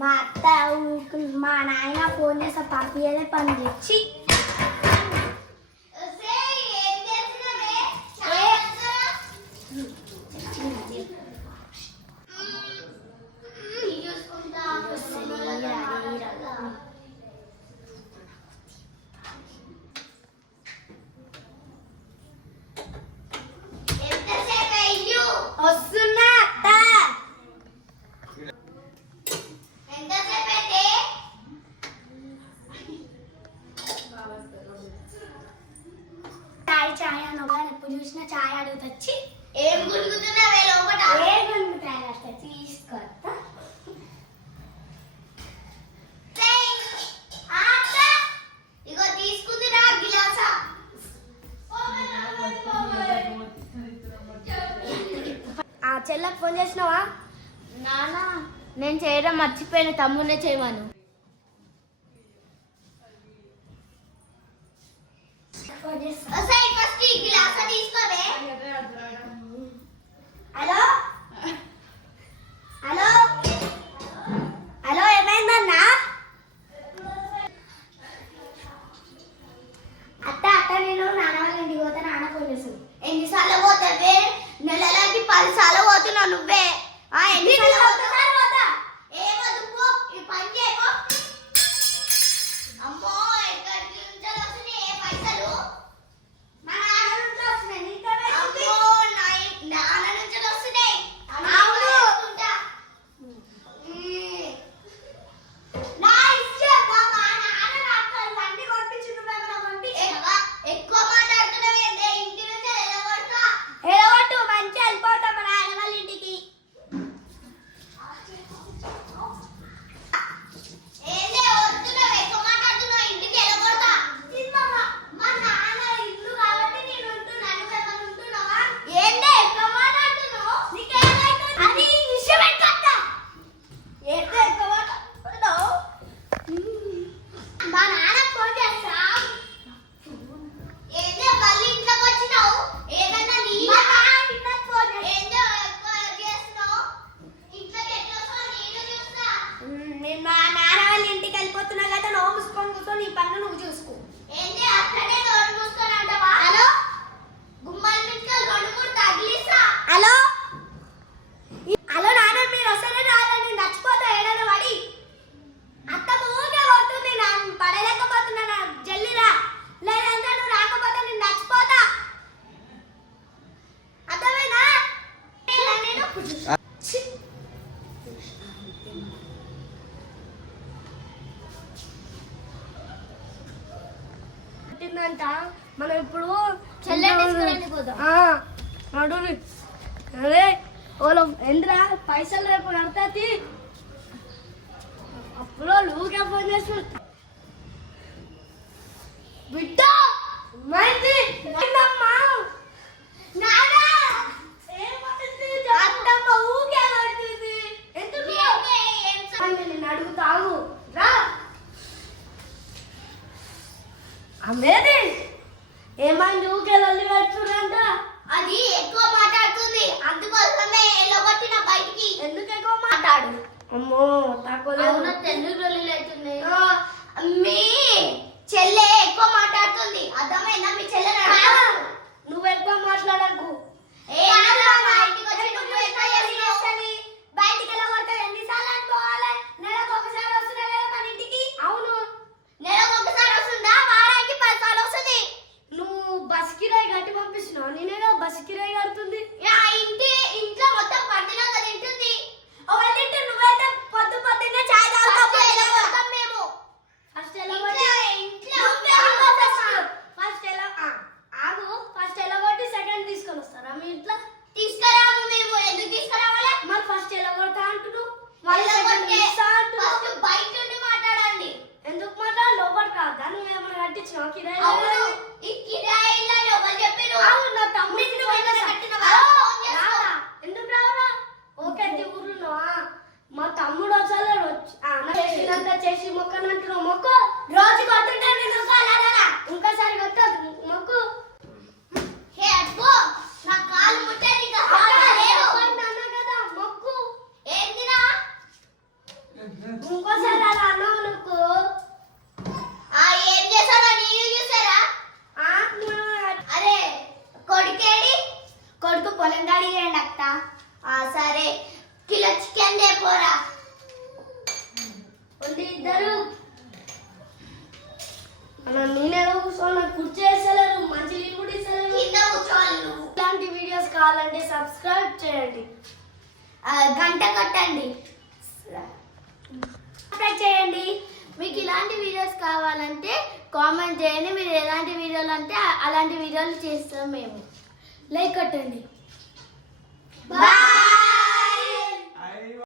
మా అత్త మా నాయన ఫోన్ చేస్తే పంపించేదే పని తెచ్చి వస్తున్నా అత్త చాయ్ అనగా ఎప్పుడు చూసినా చాయ్ అడుగుతొచ్చి ఏం గురుగుతున్నావే లోపట ఏం గురుగుతాయి అత్త తీసుకొస్తా ఇగో తీసుకుందిరా గిలాసా చెల్లెకి ఫోన్ చేసినావా? నానా నేను చేయడం మర్చిపోయిన తమ్మునే చేయమను. ఫస్ట్ ఈ గిలాసా తీసుకోవే. హలో హలో హలో ఏమైందన్నా? అత్త అత్త నేను నాన్న వాళ్ళ ఇంటికి పోతే నాన్న ఫోన్ చేస్తుంది. ఎన్నిసార్లు పోతావే? నెలలకి 10 సార్లు పోతున్నావు నువ్వే. ఎన్నిసార్లు పోతా? ఏమదు పో, ఈ పని చేయపో. అమ్మో ఎక్కడి నుంచి వస్తున్నాయి పైసలు? మా నాన్న నుంచి వస్తున్నాయి. నీతో అమ్మో నాన్న నుంచి వస్తున్నాయి. అవును. నా ఇష్టం. మా నాన్న నాకు అన్ని కొనిపించి నువ్వేమైనా కొనిపించావా? ఎక్కువ మాట్లాడుతున్నావు ఏంటి? ఇంటి నుంచి వెళ్ళగొడతా. ఎలగొట్టు మంచిగా వెళ్ళిపోతాం మా నాన్న వాళ్ళ ఇంటికి. ఏంటి వస్తున్నావు? ఎక్కువ మాట్లాడుతున్నావు, ఇంటికి వెళ్ళగొడతా. మా నాన్న ఇల్లు కాబట్టి నేను ఉంటున్నా. నువ్వేమైనా ఉంటున్నావా? ఏంటి ఎక్కువ మాట్లాడుతున్నావు? నీకేమైతుంది? అది విషయం ఎట్లా? ఏంటి ఎక్కువ మాట్లాడుతున్నావు? మా నాన్న ఫోన్ చేస్తా. ఏందో మళ్ళీ ఇంట్లోకి వచ్చినావు? ఏదన్నా నీ మా నాన్న ఇంట్లోకి ఫోన్ చేస్తా. ఏందో ఎక్కువ చేస్తున్నావు? ఇంట్లోకి ఎట్లా వస్తావు? నేను చూస్తా. నేను మా నాన్న వాళ్ళ ఇంటికి వెళ్ళిపోతున్నా కదా, నోరు మూసుకొని కూర్చొని నీ పనులు నువ్వు చూసుకో. ఏంటి అట్లనే నోరు మూసుకొని అంటావా? హలో గుమ్మాల మించుకొని 2-3 తగిలిస్తా. హలో హలో నాన్న, మీరు వస్తేనే రాదా? నేను చచ్చిపోతా ఏడాది పడి. అత్త ఊరికే కొడుతుంది. నా పడలేకపోతున్నా. నా జల్లిరా, లేదంటే నువ్వు రాకపోతే నేను చచ్చిపోతా. అర్థమైనా? నేను ఛీ. పుట్టిందంట. మనం ఇప్పుడు చెల్లెని తీసుకురండి పోదాం. నడురి. అరే ఓలో ఎంద్రా పైసలు రేపు కడతాది. అప్పుడు ఊరికే ఫోన్ చేసి బిడ్డ మంచి అత్తమ్మ ఊరికే కడుతుంది. ఎందుకు నేను అడుగుతాను రా. అమ్మేది ఏమైంది? ఊరికే లల్లి పెట్టుకుంట. అది ఎక్కువ మాట్లాడుతుంది, అందుకోసమే ఎల్లగొట్టిన బయటికి. ఎందుకు ఎక్కువ మాట్లాడు? అమ్మో తక్కువ అవునా, తెలుగు రోజులు అవుతున్నాయి. మీ చెల్లె ఎక్కువ మాట్లాడుతుంది, అర్థమైందా? మీ చెల్లె నువ్వు ఎక్కువ మాట్లాడకు. బయటికి వెళ్ళగొడతా. ఎన్నిసార్లు అనుకోవాలి? నెలకు ఒకసారి వస్తున్నా కదా మన ఇంటికి. అవును. నెలకు ఒకసారి వస్తుందా? వారానికి 10 సార్లు వస్తుంది. నువ్వు బస్ కిరాయి కట్టి పంపిస్తున్నావు. నేనేగా బస్ కిరాయి కడుతుంది. ఇంట్లో మొత్తం పట్టినా కదా తింటుంది. నువ్వైతే పొద్దున్నే చాయ్ తాగుతావు. మేము ఫస్ట్ ఇంకోసారి అలా అన్నావు నువ్వు ఏం చేశాడో నేను చూసారా? అరే కొడుకేడి? కొడుకు పొలం కడిగేయండి అక్క. సరే కిలో చికెన్ పోరా. ఇద్దరు నేనేదో కూర్చోని కుర్చీ వేస్తలేరు, మంచి నీళ్ళు కూడా ఇస్తలేరు. కింద కూర్చోవాలి నువ్వు. ఇలాంటి వీడియోస్ కావాలంటే సబ్స్క్రైబ్ చేయండి, గంట కొట్టండి, సబ్స్క్రైబ్ చేయండి. మీకు ఇలాంటి వీడియోస్ కావాలంటే కామెంట్ చేయండి. మీరు ఎలాంటి వీడియోలు అంటే అలాంటి వీడియోలు చేస్తాం మేము. లైక్ కొట్టండి. బాయ్.